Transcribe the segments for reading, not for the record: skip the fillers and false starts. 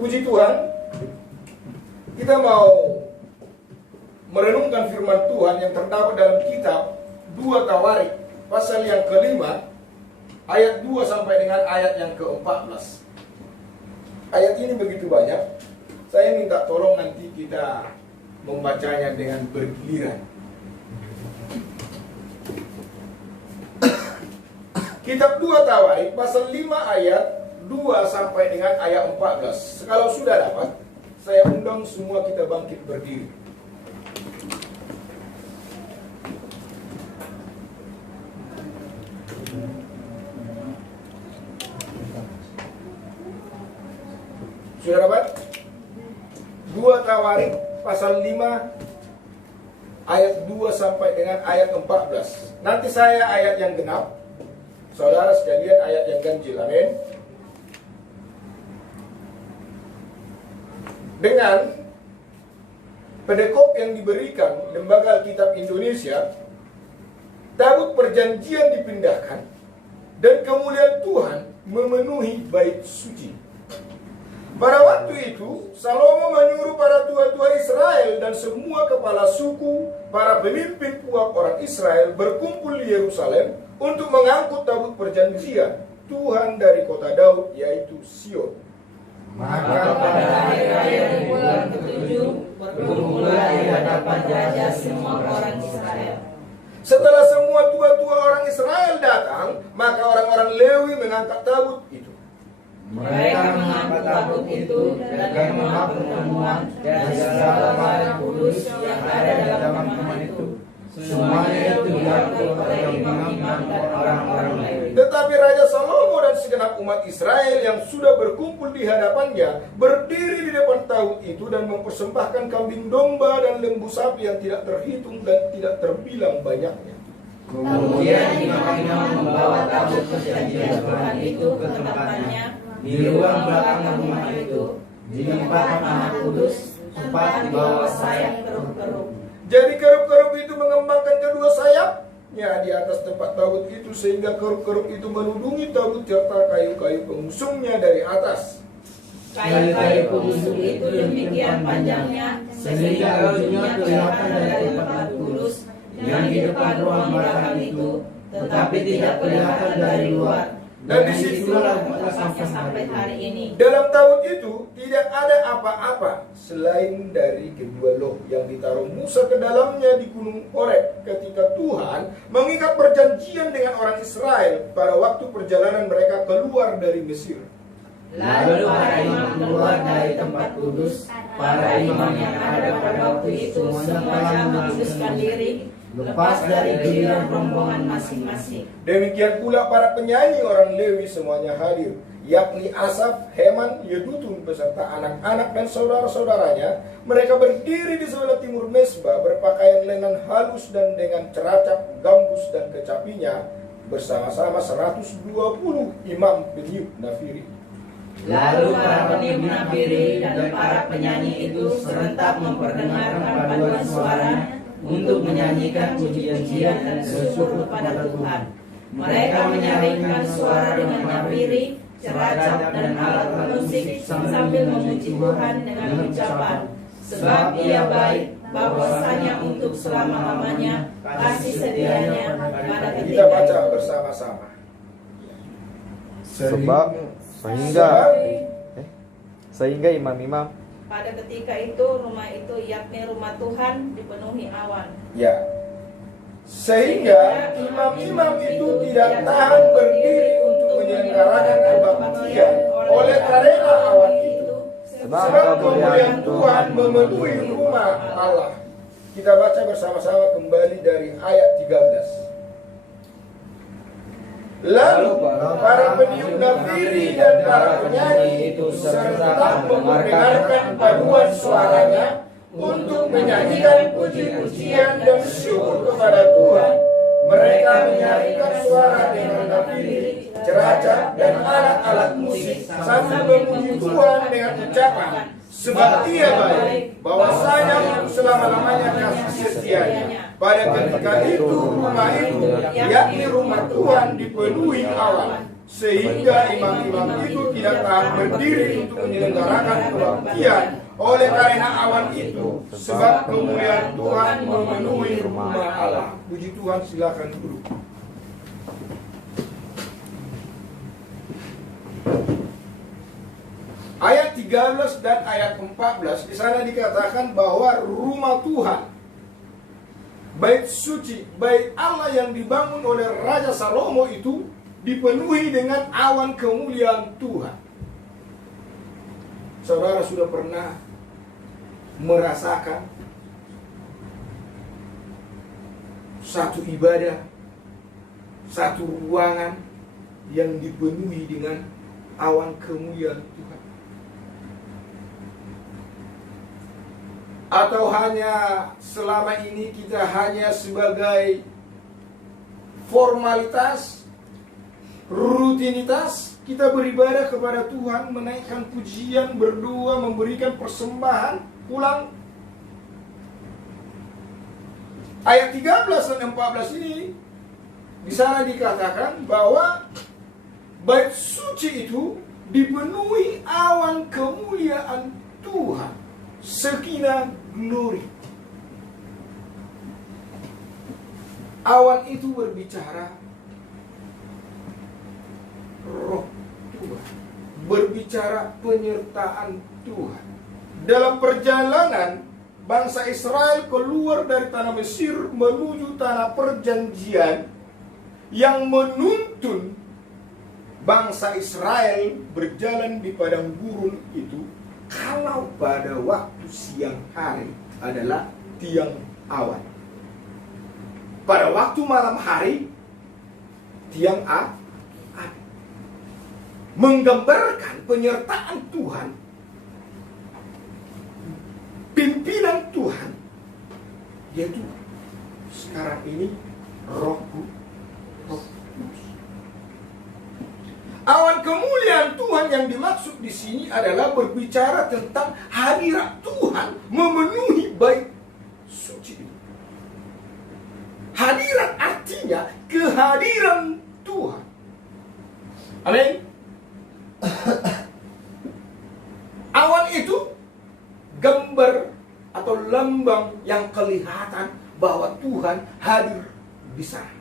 Puji Tuhan, kita mau merenungkan firman Tuhan yang terdapat dalam kitab 2 Tawarik, pasal yang kelima, ayat 2 sampai dengan ayat yang ke-14. Ayat ini begitu banyak, saya minta tolong nanti kita membacanya dengan bergiliran. Kitab 2 Tawarik, pasal 5 ayat 2 sampai dengan ayat 14. Kalau sudah dapat, saya undang semua kita bangkit berdiri. Sudah dapat? 2 Tawarik pasal 5 ayat 2 sampai dengan ayat 14. Nanti saya ayat yang genap, saudara sekalian ayat yang ganjil. Amin. Dengan pedekop yang diberikan Lembaga Alkitab Indonesia, tabut perjanjian dipindahkan dan kemuliaan Tuhan memenuhi bait suci. Pada waktu itu, Salomo menyuruh para tua-tua Israel dan semua kepala suku, para pemimpin puak orang Israel berkumpul di Yerusalem untuk mengangkut tabut perjanjian Tuhan dari kota Daud, yaitu Sion. Maka pada hari raya di bulan ke-7 berkumpullah di hadapan raja semua orang Israel. Setelah semua tua-tua orang Israel datang, maka orang-orang Lewi mengangkat tabut itu. Mereka mengangkat tabut itu dan kemah pertemuan dan segala barang kudus yang ada dalam kemah itu. Semuanya itu diangkut oleh imam-imam dan orang-orang Lewi. Tetapi Raja Salomo dan segenap umat Israel yang sudah berkumpul di hadapannya berdiri di depan tabut itu dan mempersembahkan kambing domba dan lembu sapi yang tidak terhitung dan tidak terbilang banyaknya. Kemudian imam-imam membawa tabut perjanjian Tuhan itu ke tempatnya di ruang belakang rumah itu, di tempat Maha Kudus, tempat di bawah sayap kerub-kerub. Jadi kerub-kerub itu mengembangkan kedua sayapnya di atas tempat tabut itu, sehingga kerub-kerub itu menudungi tabut serta kayu-kayu pengusungnya dari atas. Kayu-kayu pengusung itu demikian panjangnya sehingga ujungnya kelihatan dari tempat kudus yang di depan ruang belakang itu, tetapi tidak kelihatan dari luar. Dan disitulah sampai hari ini. Dalam tabut itu tidak ada apa-apa selain dari kedua loh yang ditaruh Musa ke dalamnya di Gunung Horeb ketika Tuhan mengikat perjanjian dengan orang Israel pada waktu perjalanan mereka keluar dari Mesir. Lalu para imam keluar dari tempat kudus. Para imam yang ada pada waktu itu semuanya menguduskan diri, lepas dari giliran rombongan masing-masing. Demikian pula para penyanyi orang Lewi semuanya hadir, yakni Asaf, Heman, Yedutun beserta anak-anak dan saudara-saudaranya. Mereka berdiri di sebelah timur mezbah berpakaian lenan halus dan dengan ceracap, gambus dan kecapinya bersama-sama 120 imam peniup nafiri. Lalu para peniup nafiri dan para penyanyi itu serentak memperdengarkan paduan suara untuk menyanyikan puji-pujian dan bersyukur kepada Tuhan. Mereka menyaringkan suara dengan nafiri, ceracap dan alat musik sambil memuji Tuhan dengan ucapan, sebab Ia baik, bahwasanya untuk selama-lamanya kasih setianya pada Kita ketika baca bersama-sama. Sehingga imam-imam pada ketika itu rumah itu yakni rumah Tuhan dipenuhi awan. Ya. Sehingga imam-imam itu tidak tahan berdiri untuk menyelenggarakan kebaktian oleh karena awan itu. Sebab kemuliaan Tuhan memenuhi rumah Allah. Kita baca bersama-sama kembali dari ayat 13. Lalu para peniup nafiri dan para penyanyi itu serta memperdengarkan paduan suaranya untuk menyanyikan puji-pujian dan syukur kepada Tuhan. Mereka menyanyikan suara dengan nafiri, ceracap dan alat-alat musik sambil memuji Tuhan dengan ucapan, sebab Ia baik, bahwasanya untuk selama-lamanya kasih setianya. Pada ketika itu rumah itu, yakni rumah Tuhan, dipenuhi awan. sehingga imam-imam itu tidak tahan berdiri untuk menyelenggarakan kebaktian oleh karena awan itu, sebab kemuliaan Tuhan memenuhi rumah Allah. Puji Tuhan, silakan duduk. Ayat 13 dan ayat 14 di sana dikatakan bahwa rumah Tuhan, bait suci, bait Allah yang dibangun oleh Raja Salomo itu dipenuhi dengan awan kemuliaan Tuhan. Saudara sudah pernah merasakan satu ibadah, satu ruangan yang dipenuhi dengan awan kemuliaan Tuhan? Atau hanya selama ini kita hanya sebagai formalitas, rutinitas, kita beribadah kepada Tuhan, menaikkan pujian, berdoa, memberikan persembahan, pulang. Ayat 13 dan 14 ini di sana dikatakan bahwa bait suci itu dipenuhi awan kemuliaan Tuhan, Shekinah glory. Awan itu berbicara roh Tuhan, berbicara penyertaan Tuhan. Dalam perjalanan bangsa Israel keluar dari tanah Mesir menuju tanah perjanjian, yang menuntun bangsa Israel berjalan di padang gurun itu, kalau pada waktu siang hari adalah tiang awan, pada waktu malam hari tiang api, menggambarkan penyertaan Tuhan, pimpinan Tuhan, yaitu sekarang ini Roh Kudus. Awan kemuliaan Tuhan yang dimaksud di sini adalah berbicara tentang hadirat Tuhan memenuhi bait suci itu. Hadirat artinya kehadiran Tuhan. Amin. Awan itu gambar atau lambang yang kelihatan bahwa Tuhan hadir di sana.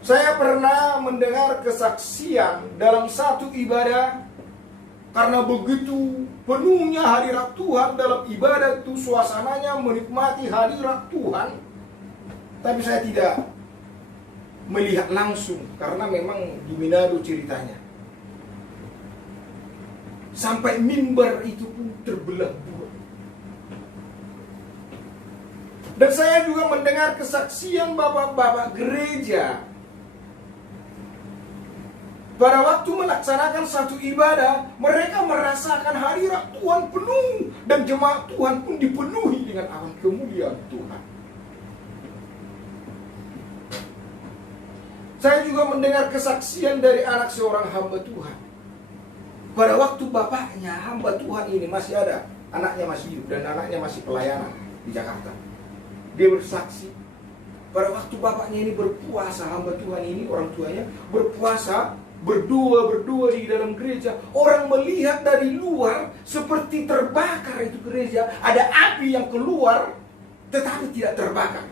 Saya pernah mendengar kesaksian dalam satu ibadah, karena begitu penuhnya hadirat Tuhan dalam ibadah itu, suasananya menikmati hadirat Tuhan. Tapi saya tidak melihat langsung, karena memang di Manado ceritanya. Sampai mimbar itu pun terbelah dua. Dan saya juga mendengar kesaksian bapak-bapak gereja. Pada waktu melaksanakan satu ibadah, mereka merasakan hadirat Tuhan penuh, dan jemaat Tuhan pun dipenuhi dengan awan kemuliaan Tuhan. Saya juga mendengar kesaksian dari anak seorang hamba Tuhan. Pada waktu bapaknya, hamba Tuhan ini masih ada, anaknya masih hidup dan anaknya masih pelayanan di Jakarta. Dia bersaksi, pada waktu bapaknya ini berpuasa, hamba Tuhan ini, orang tuanya berpuasa, berdoa di dalam gereja, orang melihat dari luar seperti terbakar itu gereja, ada api yang keluar tetapi tidak terbakar.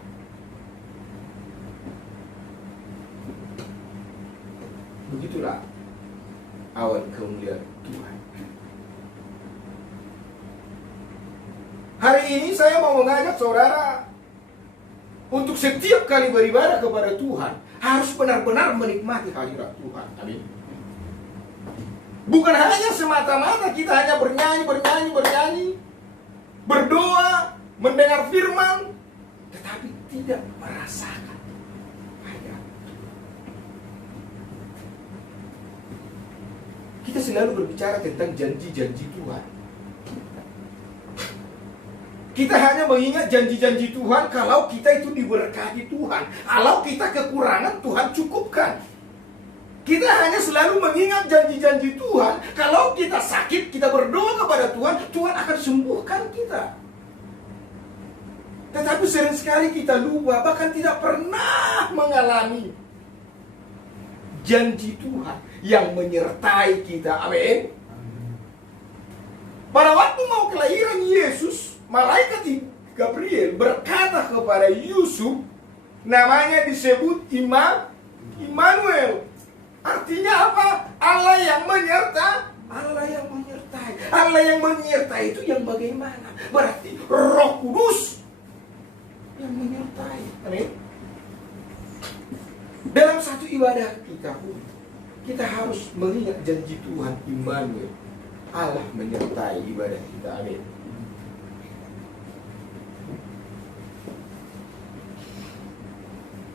Begitulah awan kemuliaan Tuhan. Hari ini saya mau mengajak saudara untuk setiap kali beribadah kepada Tuhan harus benar-benar menikmati hadirat Tuhan. Amin. Bukan hanya semata-mata kita hanya bernyanyi, berdoa, mendengar firman, tetapi tidak merasakan hadirat. Kita selalu berbicara tentang janji-janji Tuhan. Kita hanya mengingat janji-janji Tuhan kalau kita itu diberkati Tuhan. Kalau kita kekurangan, Tuhan cukupkan. Kita hanya selalu mengingat janji-janji Tuhan. Kalau kita sakit, kita berdoa kepada Tuhan, Tuhan akan sembuhkan kita. Tetapi sering sekali kita lupa, bahkan tidak pernah mengalami janji Tuhan yang menyertai kita. Amin. Pada waktu mau kelahiran Yesus, malaikat Gabriel berkata kepada Yusuf, namanya disebut Immanuel. Artinya apa? Allah yang menyertai. Allah yang menyertai. Allah yang menyertai itu yang bagaimana? Berarti Roh Kudus yang menyertai. Amin. Dalam satu ibadah kita pun, kita harus mengingat janji Tuhan Immanuel. Allah menyertai ibadah kita. Amin.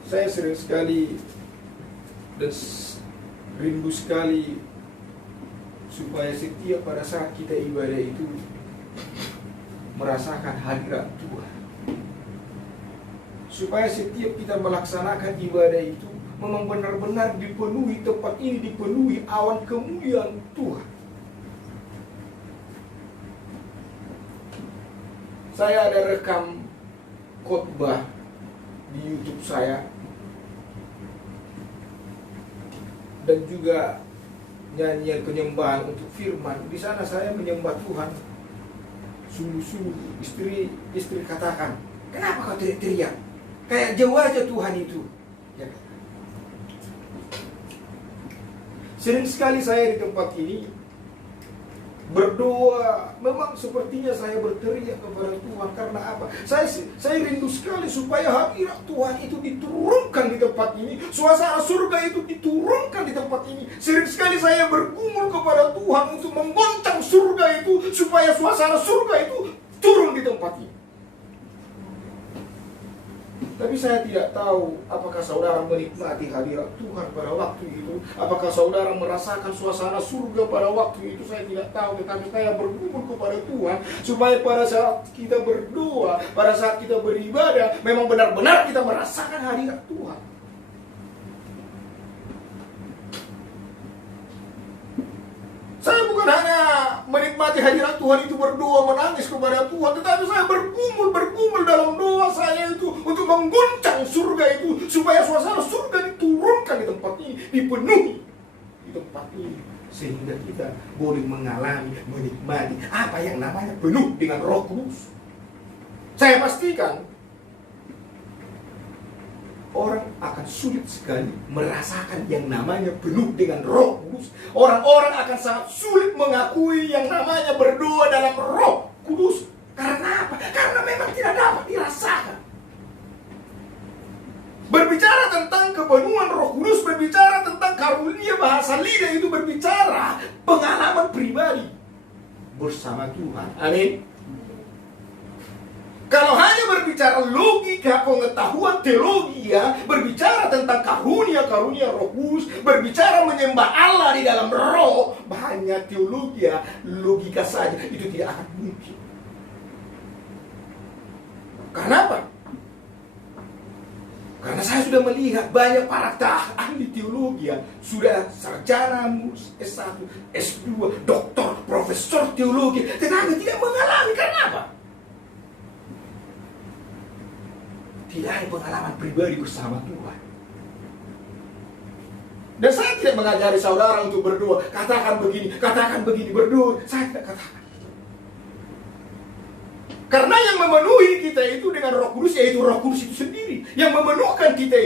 Saya sering sekali dan rindu sekali supaya setiap pada saat kita ibadah itu merasakan hadirat Tuhan. Supaya setiap kita melaksanakan ibadah itu memang benar-benar dipenuhi, tempat ini dipenuhi awan kemuliaan Tuhan. Saya ada rekam khotbah di YouTube saya dan juga nyanyian penyembahan untuk firman. Di sana saya menyembah Tuhan sungguh-sungguh. Istri katakan, kenapa kau teriak-teriak? Kayak jauh aja Tuhan itu. Ya. Sering sekali saya di tempat ini berdoa, memang sepertinya saya berteriak kepada Tuhan. Karena apa? Saya rindu sekali supaya hadirat Tuhan itu diturunkan di tempat ini. Suasana surga itu diturunkan di tempat ini. Sering sekali saya bergumul kepada Tuhan untuk menggoncang surga itu, supaya suasana surga itu turun di tempat ini. Tapi saya tidak tahu apakah saudara menikmati hadirat Tuhan pada waktu itu. Apakah saudara merasakan suasana surga pada waktu itu, saya tidak tahu. Tetapi saya bergumul kepada Tuhan supaya pada saat kita berdoa, pada saat kita beribadah, memang benar-benar kita merasakan hadirat Tuhan. Saya bukan hanya menikmati hadirat Tuhan itu berdoa, menangis kepada Tuhan, tetapi saya bergumul dalam doa saya itu untuk mengguncang surga itu, supaya suasana surga diturunkan di tempat ini, dipenuhi di tempat ini, sehingga kita boleh mengalami, menikmati apa yang namanya penuh dengan Roh Kudus. Saya pastikan orang akan sulit sekali merasakan yang namanya penuh dengan Roh Kudus. Orang-orang akan sangat sulit mengakui yang namanya berdoa dalam Roh Kudus. Karena apa? Karena memang tidak dapat dirasakan. Berbicara tentang kepenuhan Roh Kudus, berbicara tentang karunia bahasa lidah, itu berbicara pengalaman pribadi bersama Tuhan. Amin. Kalau hanya berbicara logika, pengetahuan teologi, ya, berbicara tentang karunia Roh Kudus, berbicara menyembah Allah di dalam roh, hanya teologi, ya, logika saja, itu tidak akan mungkin. Kenapa? Karena saya sudah melihat banyak para ahli teologi, ya, sudah sarjana, S1, S2, doktor, profesor teologi, tetapi tidak mengalami. Karena apa? Tidak ada pengalaman pribadi bersama Tuhan. Dan saya tidak mengajari saudara untuk berdoa, katakan begini, berdoa. Saya tidak katakan. Karena yang memenuhi kita itu dengan Roh Kudus, yaitu Roh Kudus itu sendiri. Yang memenuhkan kita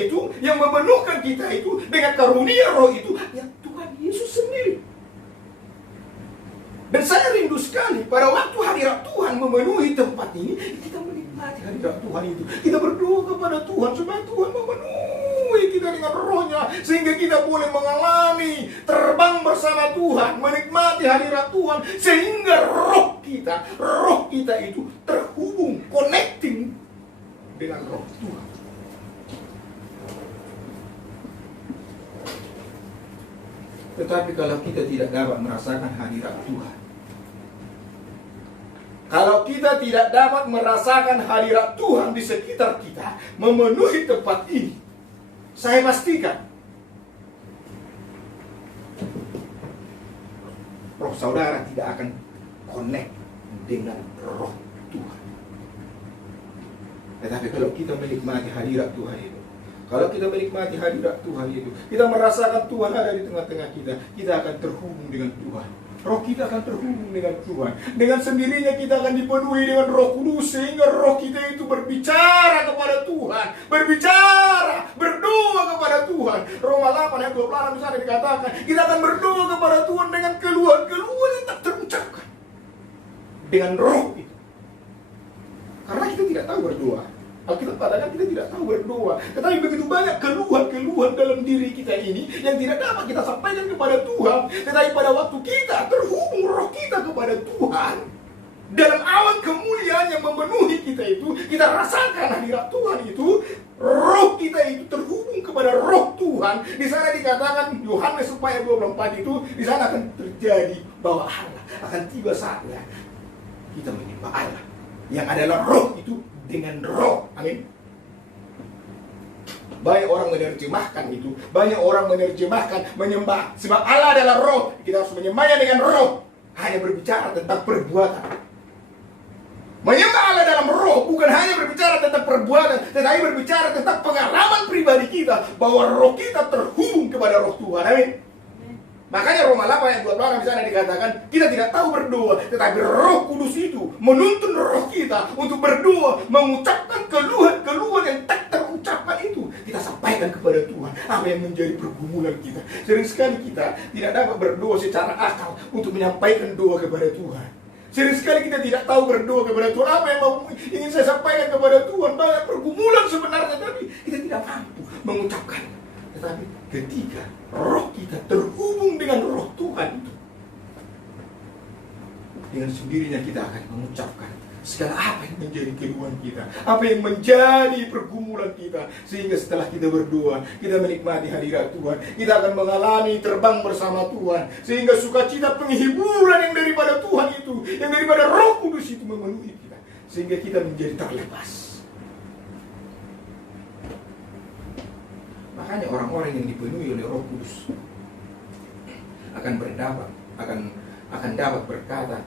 itu dengan karunia Roh itu, ya Tuhan Yesus sendiri. Dan saya rindu sekali pada waktu hadirat Tuhan memenuhi tempat ini, kita menikmati hadirat Tuhan itu. Kita berdoa kepada Tuhan supaya Tuhan memenuhi kita dengan rohnya, sehingga kita boleh mengalami terbang bersama Tuhan, menikmati hadirat Tuhan, sehingga roh kita itu terhubung, connecting dengan roh Tuhan. Tetapi kalau kita tidak dapat merasakan hadirat Tuhan, kalau kita tidak dapat merasakan hadirat Tuhan di sekitar kita, memenuhi tempat ini, saya pastikan roh saudara tidak akan connect dengan roh Tuhan. Tetapi kalau kita menikmati hadirat Tuhan itu, Kalau kita menikmati hadirat Tuhan itu, kita merasakan Tuhan ada di tengah-tengah kita, kita akan terhubung dengan Tuhan. Roh kita akan terhubung dengan Tuhan. Dengan sendirinya kita akan dipenuhi dengan Roh Kudus, sehingga roh kita itu berbicara kepada Tuhan, berbicara, berdoa kepada Tuhan. Roma 8 ayat 26 misalnya dikatakan, kita akan berdoa kepada Tuhan dengan keluhan-keluhan yang tak terucapkan dengan roh itu. Karena kita tidak tahu berdoa. Alkitab katakan kita tidak tahu berdoa. Tetapi begitu banyak keluhan-keluhan dalam diri kita ini yang tidak dapat kita sampaikan kepada Tuhan. Tetapi pada waktu kita terhubung roh kita kepada Tuhan, dalam awan kemuliaan yang memenuhi kita itu, kita rasakan hadirat Tuhan itu, roh kita itu terhubung kepada roh Tuhan. Di sana dikatakan Yohanes 4 ayat 24 itu, di sana akan terjadi bahwa Allah akan tiba saatnya kita menyembah Allah yang adalah roh itu dengan roh. Amin. Banyak orang menerjemahkan itu, banyak orang menerjemahkan menyembah, sebab Allah adalah roh, kita harus menyembahnya dengan roh. Hanya berbicara tentang perbuatan. Menyembah Allah dalam roh bukan hanya berbicara tentang perbuatan, tetapi berbicara tentang pengalaman pribadi kita, bahwa roh kita terhubung kepada roh Tuhan. Amin. Makanya Roma 8 ayat 26 di sana dikatakan kita tidak tahu berdoa, tetapi Roh Kudus itu menuntun roh kita untuk berdoa, mengucapkan keluhan-keluhan yang tak terucapkan itu. Kita sampaikan kepada Tuhan apa yang menjadi pergumulan kita. Sering sekali kita tidak dapat berdoa secara akal untuk menyampaikan doa kepada Tuhan. Sering sekali kita tidak tahu berdoa kepada Tuhan. Apa yang ingin saya sampaikan kepada Tuhan? Banyak pergumulan sebenarnya, tapi kita tidak mampu mengucapkannya. Tetapi ketika roh kita terhubung dengan roh Tuhan itu, dengan sendirinya kita akan mengucapkan segala apa yang menjadi keluhan kita, apa yang menjadi pergumulan kita. Sehingga setelah kita berdoa, kita menikmati hadirat Tuhan, kita akan mengalami terbang bersama Tuhan. Sehingga sukacita penghiburan yang daripada Tuhan itu, yang daripada Roh Kudus itu memenuhi kita, sehingga kita menjadi terlepas. Makanya orang-orang yang dipenuhi oleh Roh Kudus akan dapat berkata,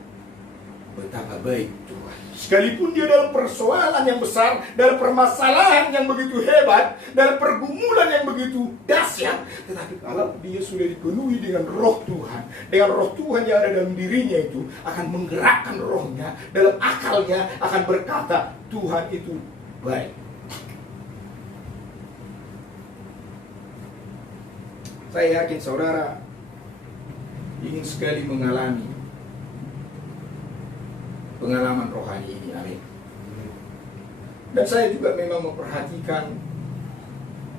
betapa baik Tuhan. Sekalipun dia dalam persoalan yang besar, dalam permasalahan yang begitu hebat, dalam pergumulan yang begitu dahsyat, tetapi kalau dia sudah dipenuhi dengan roh Tuhan, dengan roh Tuhan yang ada dalam dirinya itu, akan menggerakkan rohnya, dalam akalnya akan berkata, Tuhan itu baik. Saya yakin saudara ingin sekali mengalami pengalaman rohani ini. Amin. Dan saya juga memang memperhatikan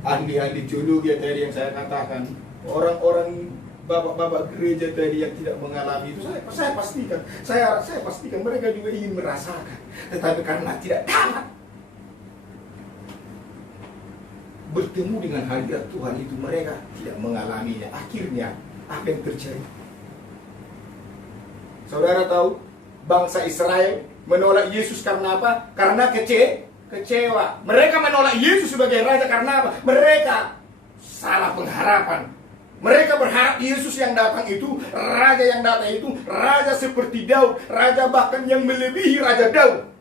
ahli-ahli teologi tadi yang saya katakan, orang-orang bapak-bapak gereja tadi yang tidak mengalami itu, saya pastikan, saya pastikan mereka juga ingin merasakan, tetapi karena tidak dapat bertemu dengan hadirat Tuhan itu, mereka tidak mengalaminya. Akhirnya apa yang terjadi? Saudara tahu, bangsa Israel menolak Yesus karena apa? Karena kecewa. Mereka menolak Yesus sebagai raja karena apa? Mereka salah pengharapan. Mereka berharap Yesus yang datang itu, raja yang datang itu, raja seperti Daud, raja bahkan yang melebihi Raja Daud,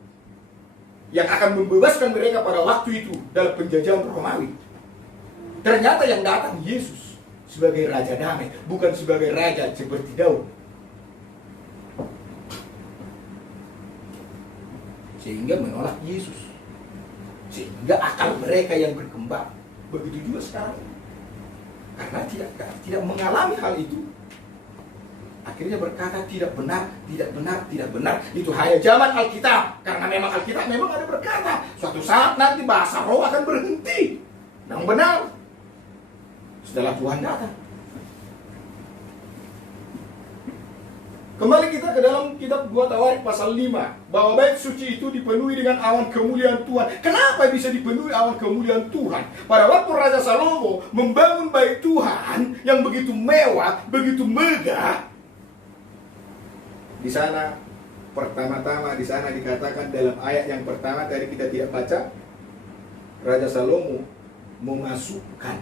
yang akan membebaskan mereka pada waktu itu dalam penjajahan Romawi. Ternyata yang datang Yesus sebagai raja damai, bukan sebagai raja seperti Daud. Sehingga menolak Yesus, sehingga akal mereka yang berkembang. Begitu juga sekarang, karena tidak mengalami hal itu, akhirnya berkata tidak benar. Itu hanya zaman Alkitab. Karena memang Alkitab memang ada berkata, suatu saat nanti bahasa roh akan berhenti. Yang benar, setelah Tuhan datang. Kembali kita ke dalam kitab 2 Tawarik pasal 5, bahwa bait suci itu dipenuhi dengan awan kemuliaan Tuhan. Kenapa bisa dipenuhi awan kemuliaan Tuhan? Pada waktu Raja Salomo membangun bait Tuhan yang begitu mewah, begitu megah, di sana pertama-tama di sana dikatakan dalam ayat yang pertama tadi kita tidak baca, Raja Salomo memasukkan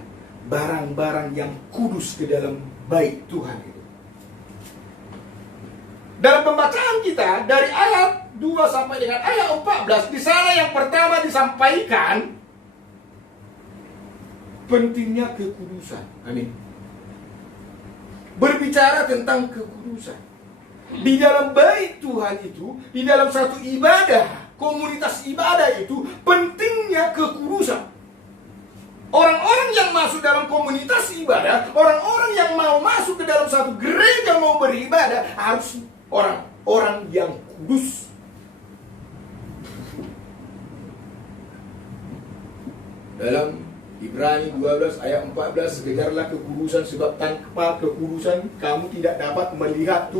barang-barang yang kudus ke dalam bait Tuhan itu. Dalam pembacaan kita dari ayat 2 sampai dengan ayat 14, di sana yang pertama disampaikan pentingnya kekudusan. Amin. Berbicara tentang kekudusan. Di dalam bait Tuhan itu, di dalam satu ibadah, komunitas ibadah itu, pentingnya kekudusan. Orang-orang yang masuk dalam komunitas ibadah, orang-orang yang mau masuk ke dalam satu gereja mau beribadah, harus orang-orang yang kudus. Dalam Ibrani 12 ayat 14, kejarlah kekudusan sebab tanpa kekudusan kamu tidak dapat melihat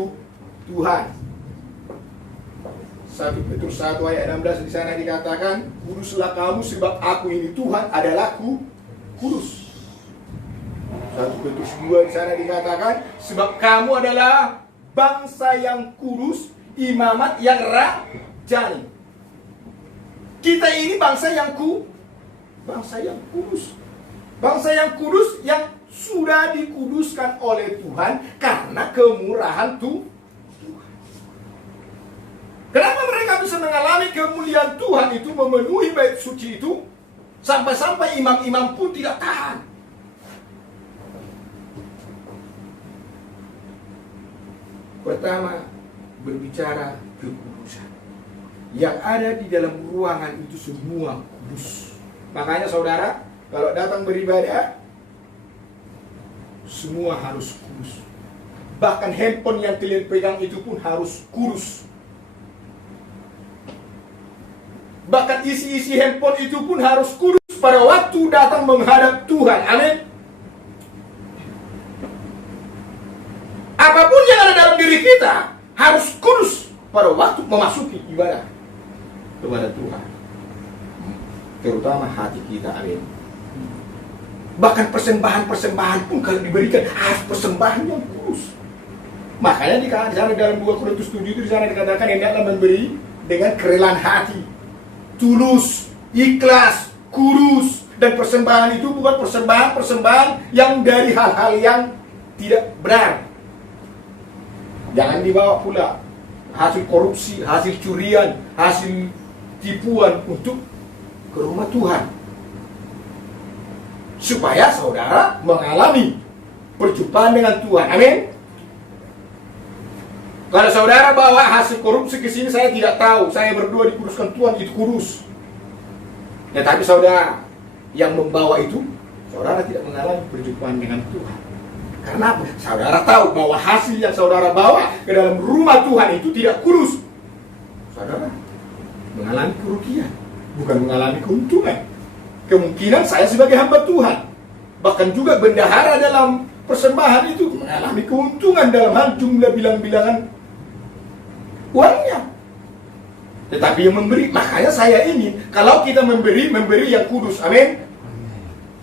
Tuhan. 1 Petrus 1 ayat 16 di sana dikatakan, kuduslah kamu sebab aku ini Tuhan adalah kudus. 1 Petrus 2 di sana dikatakan, sebab kamu adalah bangsa yang kudus, imamat yang rajani. Kita ini bangsa yang kudus. Bangsa yang kudus yang sudah dikuduskan oleh Tuhan karena kemurahan Tuhan. Kenapa mereka bisa mengalami kemuliaan Tuhan itu, memenuhi bait suci itu, sampai-sampai imam-imam pun tidak tahan? Pertama, berbicara kekudusan. Yang ada di dalam ruangan itu semua kudus. Makanya saudara, kalau datang beribadah, semua harus kudus. Bahkan handphone yang kalian pegang itu pun harus kudus. Bahkan isi-isi handphone itu pun harus kudus pada waktu datang menghadap Tuhan. Amin. Apapun yang ada dalam diri kita harus kudus pada waktu memasuki ibadah kepada Tuhan. Terutama hati kita. Amin. Bahkan persembahan-persembahan pun kalau diberikan harus persembahan yang kudus. Makanya di sana dalam 2 Korintus 7 itu di sana dikatakan hendaklah memberi dengan kerelaan hati, tulus, ikhlas, kudus. Dan persembahan itu bukan persembahan yang dari hal-hal yang tidak benar. Jangan dibawa pula hasil korupsi, hasil curian, hasil tipuan untuk ke rumah Tuhan. Supaya saudara mengalami perjumpaan dengan Tuhan. Amin. Kalau saudara bawa hasil korupsi ke sini, saya tidak tahu. Saya berdua dikuduskan Tuhan, itu kudus. Ya, tapi saudara yang membawa itu, saudara tidak mengalami perjumpaan dengan Tuhan. Karena apa? Saudara tahu bahwa hasil yang saudara bawa ke dalam rumah Tuhan itu tidak kudus. Saudara mengalami kerugian, bukan mengalami keuntungan. Kemungkinan saya sebagai hamba Tuhan, bahkan juga bendahara dalam persembahan itu mengalami keuntungan dalam hal jumlah bilang-bilangan uangnya. Tetapi yang memberi, makanya saya ingin kalau kita memberi yang kudus. Amin.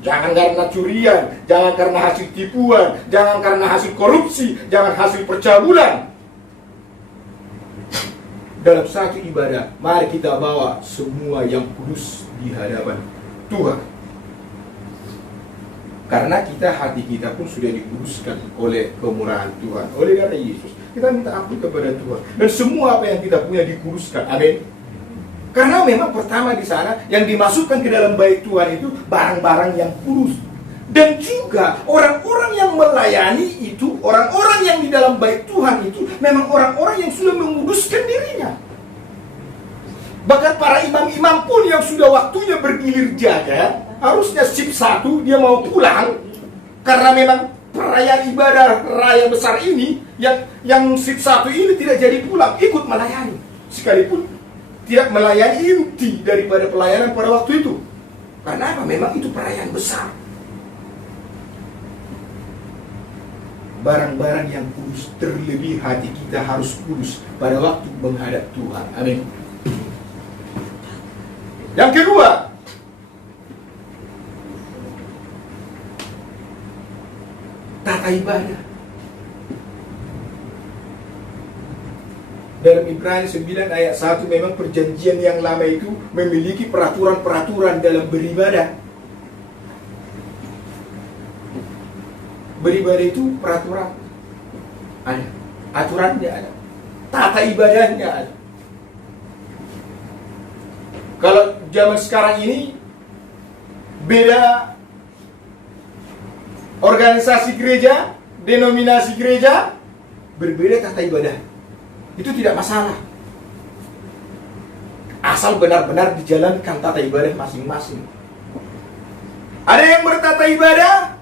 Jangan karena curian, jangan karena hasil tipuan, jangan karena hasil korupsi, jangan hasil percabulan. Dalam satu ibadah, mari kita bawa semua yang kudus di hadapan Tuhan. Karena hati kita pun sudah dikuduskan oleh kemurahan Tuhan, oleh darah Yesus. Kita minta ampun kepada Tuhan. Dan semua apa yang kita punya dikuduskan. Amin. Karena memang pertama di sana yang dimasukkan ke dalam bait Tuhan itu barang-barang yang kudus. Dan juga orang-orang yang melayani itu, orang-orang yang di dalam bait Tuhan itu memang orang-orang yang sudah menguduskan dirinya. Bahkan para imam-imam pun yang sudah waktunya bergilir jaga, harusnya shift 1 dia mau pulang. Karena memang perayaan ibadah raya besar ini yang shift 1 ini tidak jadi pulang, ikut melayani. Sekalipun tidak melayani inti daripada pelayanan pada waktu itu. Karena apa? Memang itu perayaan besar. Barang-barang yang kudus, terlebih hati kita harus kudus pada waktu menghadap Tuhan. Amin. Yang kedua, tata ibadah. Dalam Ibrani 9 ayat 1 memang perjanjian yang lama itu memiliki peraturan-peraturan dalam beribadah. Beribadah itu peraturan ada, aturannya ada, tata ibadahnya ada. Kalau zaman sekarang ini beda organisasi gereja, denominasi gereja, berbeda tata ibadah. Itu tidak masalah. Asal benar-benar dijalankan tata ibadah masing-masing. Ada yang bertata ibadah,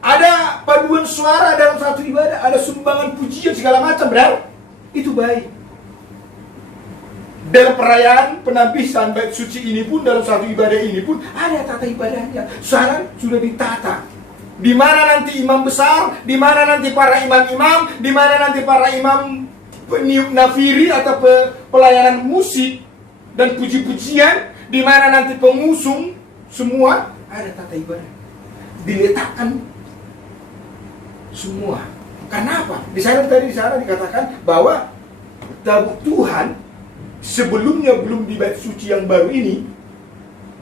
ada paduan suara dalam satu ibadah, ada sumbangan pujian segala macam, benar? Itu baik. Dalam perayaan penampisan bait suci ini pun, dalam satu ibadah ini pun ada tata ibadahnya. Sekarang sudah ditata. Di mana nanti imam besar, di mana nanti para imam-imam, di mana nanti para imam peniup nafiri atau pelayanan musik dan puji-pujian, di mana nanti pengusung, semua ada tata ibadah. Diletakkan semua. Kenapa? Di sana dikatakan bahwa tabut Tuhan sebelumnya belum di bait suci yang baru ini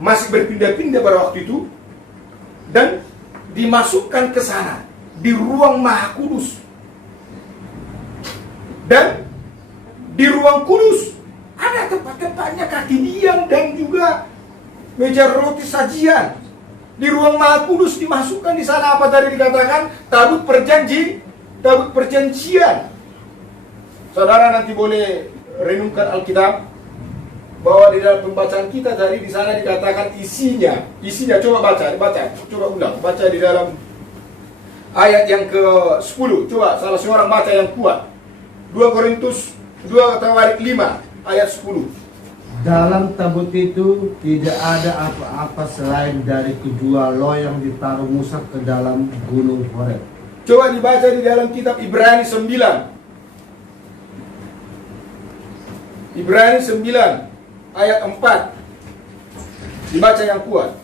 masih berpindah-pindah pada waktu itu dan dimasukkan ke sana di ruang Maha Kudus. Dan di ruang kudus ada tempat-tempatnya kaki diam dan juga meja roti sajian. Di ruang Maha Kudus dimasukkan di sana apa tadi dikatakan? Tabut perjanjian. Saudara nanti boleh renungkan Alkitab bahwa di dalam pembacaan kita tadi di sana dikatakan isinya coba ulang, baca di dalam ayat yang ke-10. Coba salah seorang baca yang kuat. 2 Korintus 2 Tawarik 5 ayat 10. Dalam tabut itu tidak ada apa-apa selain dari kedua loyang ditaruh Musa ke dalam gunung Horeb. Coba dibaca di dalam kitab Ibrani 9. Ibrani 9 ayat 4. Dibaca yang kuat.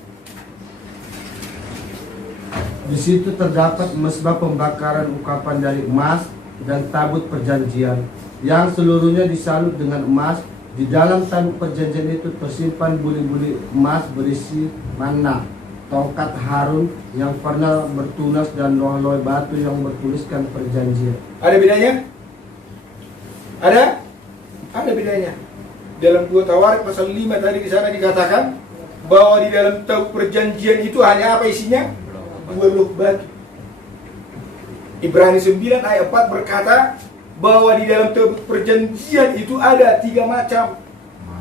Di situ terdapat mesbah pembakaran ungkapan dari emas dan tabut perjanjian yang seluruhnya disalut dengan emas. Di dalam tabut perjanjian itu tersimpan buli-buli emas berisi manna, tongkat Harun yang pernah bertunas dan loh-loh batu yang bertuliskan perjanjian. Ada bedanya? Ada bedanya. Dalam 2 Tawarik pasal 5 tadi di sana dikatakan bahwa di dalam tabut perjanjian itu hanya apa isinya? 2 loh batu. Ibrani 9 ayat 4 berkata bahwa di dalam tabut perjanjian itu ada 3 macam,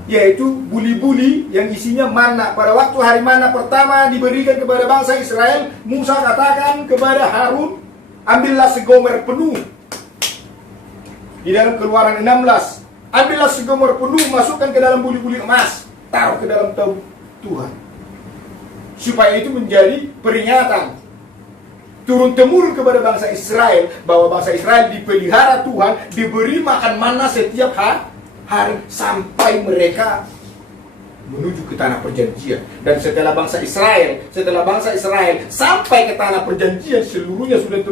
yaitu buli-buli yang isinya manna. Pada waktu hari manna pertama diberikan kepada bangsa Israel, Musa katakan kepada Harun, ambillah segomer penuh. Di dalam Keluaran 16, ambillah segomer penuh, masukkan ke dalam buli-buli emas, taruh ke dalam tabut Tuhan, supaya itu menjadi peringatan turun-temurun kepada bangsa Israel bahwa bangsa Israel dipelihara Tuhan, diberi makan manna setiap hari sampai mereka menuju ke tanah perjanjian. Dan setelah bangsa Israel sampai ke tanah perjanjian, seluruhnya sudah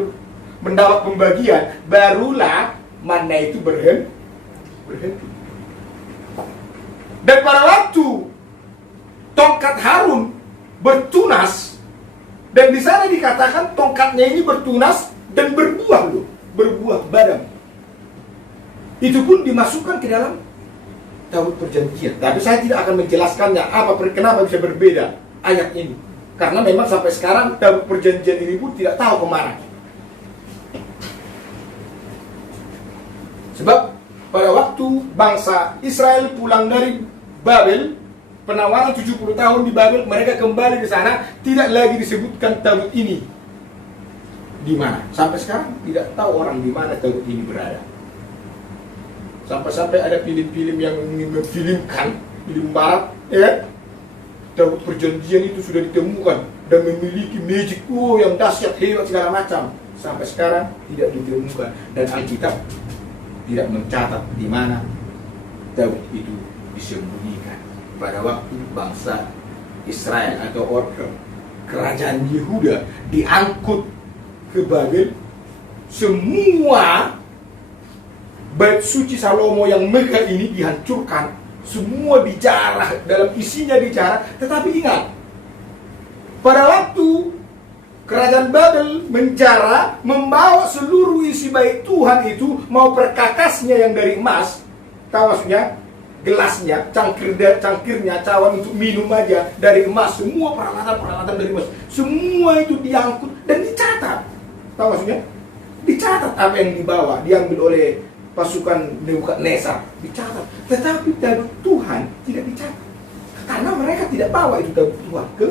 mendapat pembagian, barulah manna itu berhenti. Dan pada waktu tongkat Harun bertunas, dan di sana dikatakan tongkatnya ini bertunas dan berbuah badam. Itu pun dimasukkan ke dalam tabut perjanjian. Tapi saya tidak akan menjelaskannya kenapa bisa berbeda ayat ini. Karena memang sampai sekarang tabut perjanjian ini pun tidak tahu kemana. Sebab pada waktu bangsa Israel pulang dari Babel, penawaran 70 tahun di Babel, mereka kembali ke sana, tidak lagi disebutkan tabut ini di mana. Sampai sekarang tidak tahu orang di mana tabut ini berada. Sampai-sampai ada film-film yang memfilmkan, film barat, ya, tabut perjanjian itu sudah ditemukan dan memiliki magic yang dahsyat, hebat segala macam. Sampai sekarang tidak ditemukan, dan Alkitab tidak mencatat di mana tabut itu disembunyikan. Pada waktu bangsa Israel atau kerajaan Yehuda diangkut ke Babel, semua bait suci Salomo yang megah ini dihancurkan, semua dijarah, dalam isinya dijarah. Tetapi ingat, pada waktu kerajaan Babel menjarah, membawa seluruh isi bait Tuhan itu, mau perkakasnya yang dari emas, tahu maksudnya? gelasnya, cangkirnya, cawan untuk minum aja dari emas, semua peralatan dari emas, semua itu diangkut dan dicatat. Tahu maksudnya? Dicatat apa yang dibawa, diambil oleh pasukan Nebukadnezar, dicatat. Tetapi tabut Tuhan tidak dicatat, karena mereka tidak bawa itu tabut Tuhan ke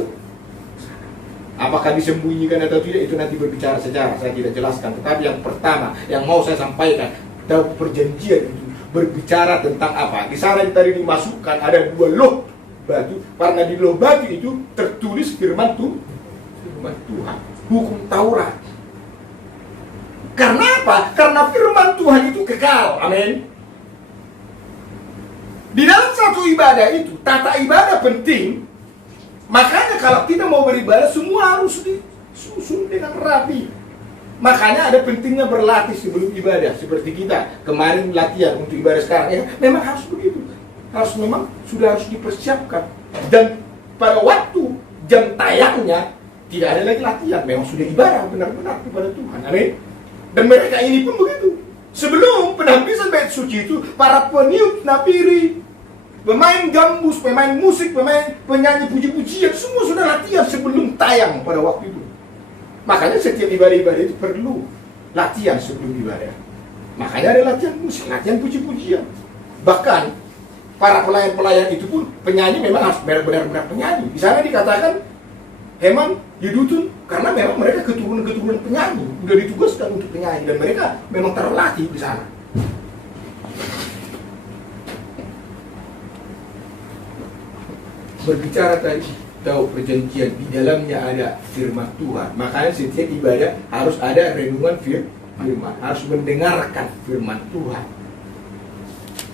sana. Apakah disembunyikan atau tidak itu nanti berbicara sejarah, saya tidak jelaskan. Tetapi yang pertama yang mau saya sampaikan, tabut perjanjian itu berbicara tentang apa? Di sana tadi dimasukkan ada 2 loh batu, karena di loh batu itu tertulis firman Tuhan, hukum Taurat. Karena apa? Karena firman Tuhan itu kekal. Amin. Di dalam satu ibadah itu, tata ibadah penting. Makanya kalau kita mau beribadah, semua harus disusun dengan rapi. Makanya ada pentingnya berlatih sebelum ibadah. Seperti kita kemarin latihan untuk ibadah sekarang, ya memang harus begitu. Sudah harus dipersiapkan. Dan pada waktu jam tayangnya tidak ada lagi latihan, memang sudah ibadah benar-benar kepada Tuhan. Amin. Dan mereka ini pun begitu. Sebelum penampisan bait suci itu, para peniup napiri, pemain gambus, pemain musik, penyanyi puji-pujian, semua sudah latihan sebelum tayang pada waktu itu. Makanya setiap ibadah-ibadah itu perlu latihan sebelum ibadah. Makanya ada latihan musik, latihan puji-pujian. Bahkan para pelayan-pelayan itu pun, penyanyi memang harus benar-benar penyanyi. Di sana dikatakan Heman, Yedutun, karena memang mereka keturunan penyanyi, sudah ditugaskan untuk penyanyi, dan mereka memang terlatih di sana. Berbicara tadi, tahu perjanjian, di dalamnya ada firman Tuhan. Makanya setiap ibadah harus ada renungan firman, harus mendengarkan firman Tuhan.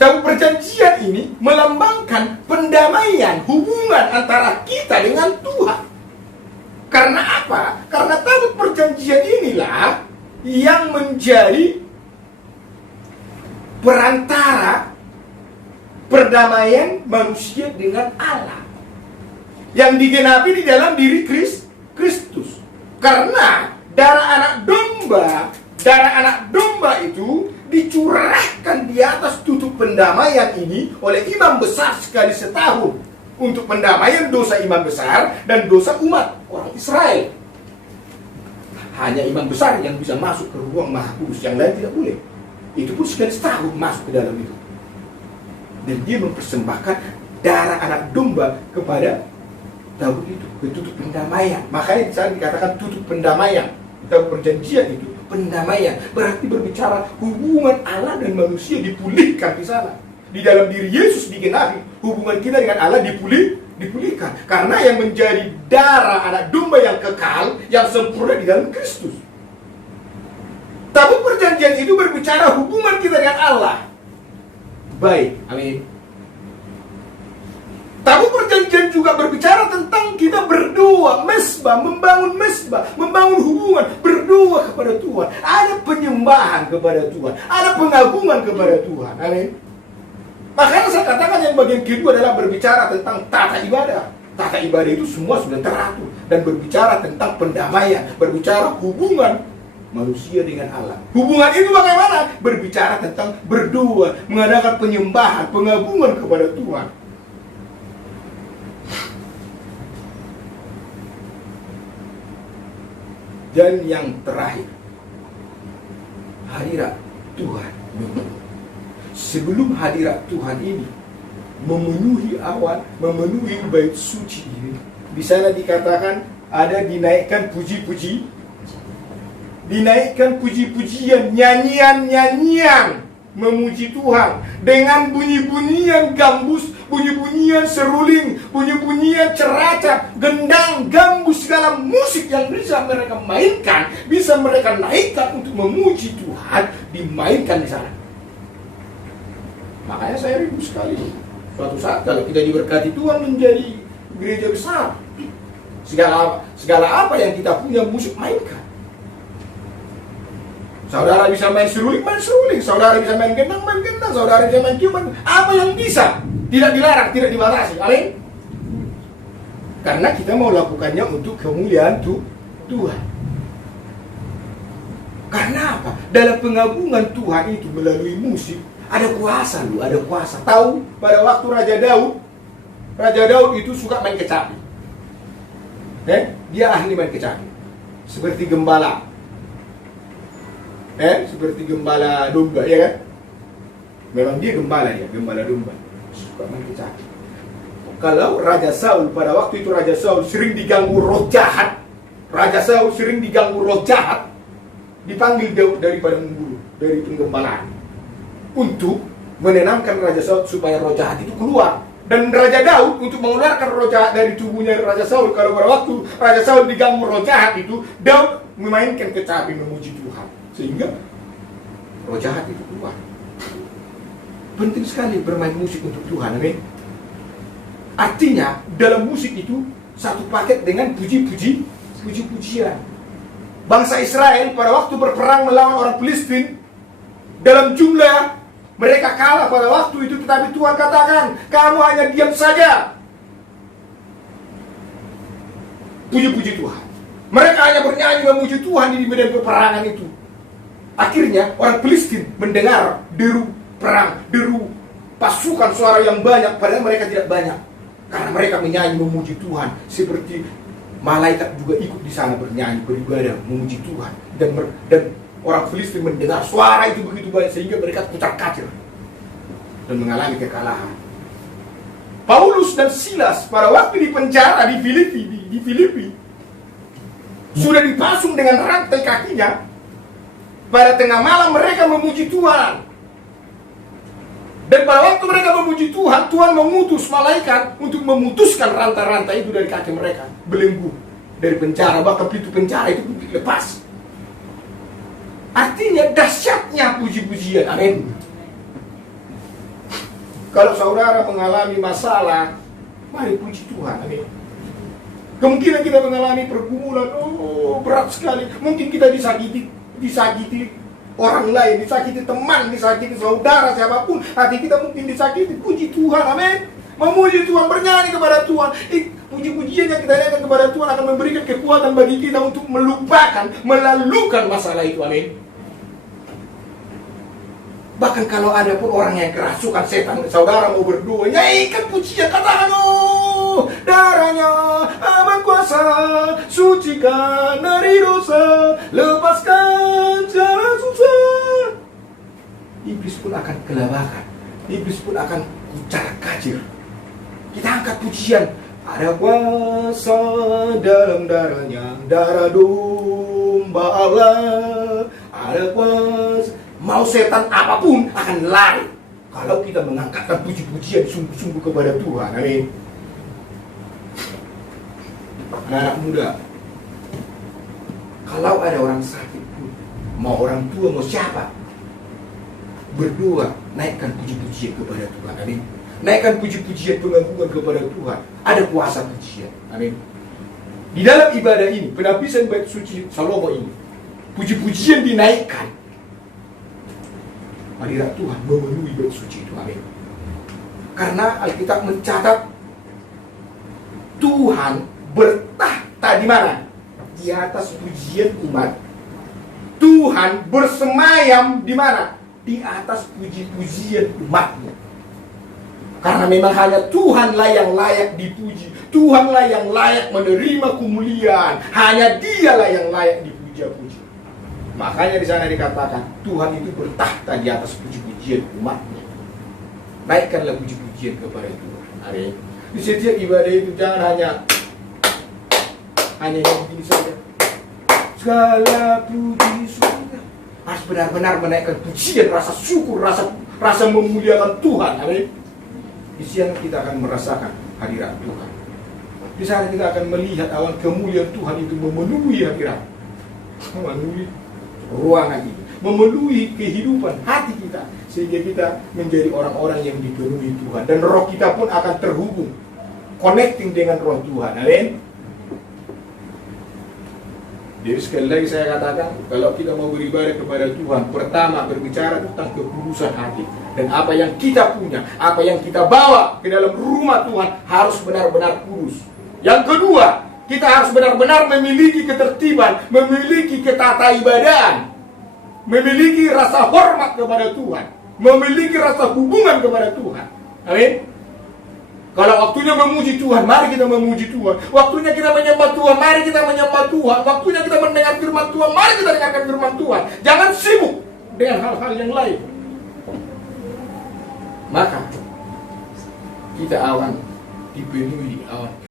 Tahu perjanjian ini melambangkan pendamaian hubungan antara kita dengan Tuhan. Karena apa? Karena tabut perjanjian inilah yang menjadi perantara perdamaian manusia dengan Allah, yang digenapi di dalam diri Kristus. Karena darah anak domba itu dicurahkan di atas tutup pendamaian ini oleh imam besar sekali setahun, untuk pendamaian dosa imam besar dan dosa umat orang Israel. Hanya imam besar yang bisa masuk ke ruang maha kudus, yang lain tidak boleh. Itu pun sekali setahun masuk ke dalam itu. Dan dia mempersembahkan darah anak domba kepada tabut itu, ke tutup pendamaian. Makanya di sana dikatakan tutup pendamaian. Tabut perjanjian itu pendamaian, berarti berbicara hubungan Allah dan manusia dipulihkan di sana. Di dalam diri Yesus digenapi, hubungan kita dengan Allah dipulihkan. Karena yang menjadi darah anak domba yang kekal, yang sempurna di dalam Kristus. Tabut perjanjian itu berbicara hubungan kita dengan Allah. Baik, amin. Tabut perjanjian juga berbicara tentang kita berdoa, membangun hubungan, berdoa kepada Tuhan. Ada penyembahan kepada Tuhan, ada pengagungan kepada Tuhan, amin. Makanya saya katakan yang bagian kedua adalah berbicara tentang tata ibadah. Tata ibadah itu semua sudah teratur dan berbicara tentang pendamaian, berbicara hubungan manusia dengan Allah. Hubungan itu bagaimana? Berbicara tentang berdoa, mengadakan penyembahan, pengagungan kepada Tuhan. Dan yang terakhir, hadirat Tuhan. Sebelum hadirat Tuhan ini memenuhi awan, memenuhi bait suci ini, di sana dikatakan ada dinaikkan puji-pujian, nyanyian memuji Tuhan dengan bunyi-bunyian gambus, bunyi-bunyian seruling, bunyi-bunyian ceracap, gendang, gambus, segala musik yang bisa mereka mainkan, bisa mereka naikkan untuk memuji Tuhan, dimainkan di sana. Makanya saya rindu sekali suatu saat kalau kita diberkati Tuhan menjadi gereja besar, segala apa yang kita punya musik mainkan. Saudara bisa main seruling, saudara bisa main gendang, saudara bisa main tiupan, apa yang bisa, tidak dilarang, tidak dibatasi, amin. Karena kita mau lakukannya untuk kemuliaan Tuhan. Karena apa? Dalam pengagungan Tuhan itu melalui musik, Ada kuasa lu, ada kuasa. Tahu pada waktu Raja Daud itu suka main kecapi. Dia ahli main kecapi. Seperti gembala. Seperti gembala domba, ya kan? Memang dia gembala domba. Suka main kecapi. Kalau Raja Saul, pada waktu itu Raja Saul sering diganggu roh jahat. Dipanggil Daud daripada memburu, dari penggembalaan, untuk menenangkan Raja Saul supaya roh jahat itu keluar. Dan Raja Daud untuk mengeluarkan roh jahat dari tubuhnya Raja Saul. Kalau pada waktu Raja Saul diganggu roh jahat itu, Daud memainkan kecapi memuji Tuhan, sehingga roh jahat itu keluar. Penting sekali bermain musik untuk Tuhan, amin. Artinya dalam musik itu satu paket dengan puji-pujian. Bangsa Israel pada waktu berperang melawan orang Filistin, dalam jumlah mereka kalah pada waktu itu, tetapi Tuhan katakan, kamu hanya diam saja. Puji-puji Tuhan. Mereka hanya bernyanyi memuji Tuhan di medan peperangan itu. Akhirnya orang Filistin mendengar deru perang, deru pasukan, suara yang banyak, padahal mereka tidak banyak. Karena mereka menyanyi memuji Tuhan, seperti malaikat juga ikut di sana bernyanyi, beribadah, memuji Tuhan. Dan orang Filistin mendengar suara itu begitu banyak sehingga mereka kucar-kacir dan mengalami kekalahan. Paulus dan Silas pada waktu di penjara di Filipi sudah dipasung dengan rantai kakinya. Pada tengah malam mereka memuji Tuhan. Dan pada waktu mereka memuji Tuhan, Tuhan mengutus malaikat untuk memutuskan rantai-rantai itu dari kaki mereka, belenggu dari penjara, bahkan pintu penjara itu lepas. Artinya dahsyatnya puji-pujian, amin. Kalau saudara mengalami masalah, mari puji Tuhan, amin. Kemungkinan kita mengalami pergumulan, berat sekali. Mungkin kita disakiti orang lain, disakiti teman, disakiti saudara, siapapun. Hati kita mungkin disakiti, puji Tuhan, amin. Memuji Tuhan, bernyanyi kepada Tuhan. Puji-pujian yang kita naikkan kepada Tuhan akan memberikan kekuatan bagi kita untuk melupakan, melalukan masalah itu, amin. Bahkan kalau ada pun orang yang kerasukan setan, saudara mau berdoa, nyanyikan pujian, katakan, darahnya aman kuasa, sucikan dari dosa, lepaskan cara susah. Iblis pun akan kelabakan, iblis pun akan kucar-kacir. Kita angkat pujian, ada kuasa dalam darahnya, darah domba Allah, ada kuasa. Mau setan apapun akan lari kalau kita mengangkatkan puji-pujian sungguh-sungguh kepada Tuhan, amin. Anak-anak muda, kalau ada orang sakit pun, mau orang tua, mau siapa, berdoa, naikkan puji-pujian kepada Tuhan, amin. Naikkan puji-pujian pengagungan kepada Tuhan. Ada kuasa pujian, amin. Di dalam ibadah ini, penapisan bait suci Salomo ini, puji-pujian dinaikkan. Hadirat Tuhan memenuhi bait suci itu, amin. Karena Alkitab mencatat Tuhan bertahta di mana? Di atas pujian umat. Tuhan bersemayam di mana? Di atas puji-pujian umatnya. Karena memang hanya Tuhanlah yang layak dipuji, Tuhanlah yang layak menerima kemuliaan, hanya Dialah yang layak dipuja-puji. Makanya di sana dikatakan Tuhan itu bertahta di atas puji-pujian umatnya. Naikkanlah puji-pujian kepada Tuhan. Amin. Di setiap ibadah itu jangan hanya yang begini saja. Segala puji syukur, harus benar-benar menaikkan pujian, rasa syukur, rasa memuliakan Tuhan. Amin. Di sana kita akan merasakan hadirat Tuhan. Di sana kita akan melihat awan kemuliaan Tuhan itu memenuhi hadirat, memenuhi ruangan itu, memenuhi kehidupan hati kita, sehingga kita menjadi orang-orang yang dipenuhi Tuhan, dan roh kita pun akan terhubung, connecting dengan roh Tuhan. Amin. Jadi sekali lagi saya katakan, kalau kita mau beribadah kepada Tuhan, pertama berbicara tentang kekudusan hati, dan apa yang kita punya, apa yang kita bawa ke dalam rumah Tuhan harus benar-benar kudus. Yang kedua, kita harus benar-benar memiliki ketertiban, memiliki ketataibadaan, memiliki rasa hormat kepada Tuhan. memiliki rasa hubungan kepada Tuhan. Amin. Kalau waktunya memuji Tuhan, mari kita memuji Tuhan. Waktunya kita menyembah Tuhan, mari kita menyembah Tuhan. Waktunya kita mendengar firman Tuhan, mari kita dengarkan firman Tuhan. Jangan sibuk dengan hal-hal yang lain. Maka kita awan dipenuhi awan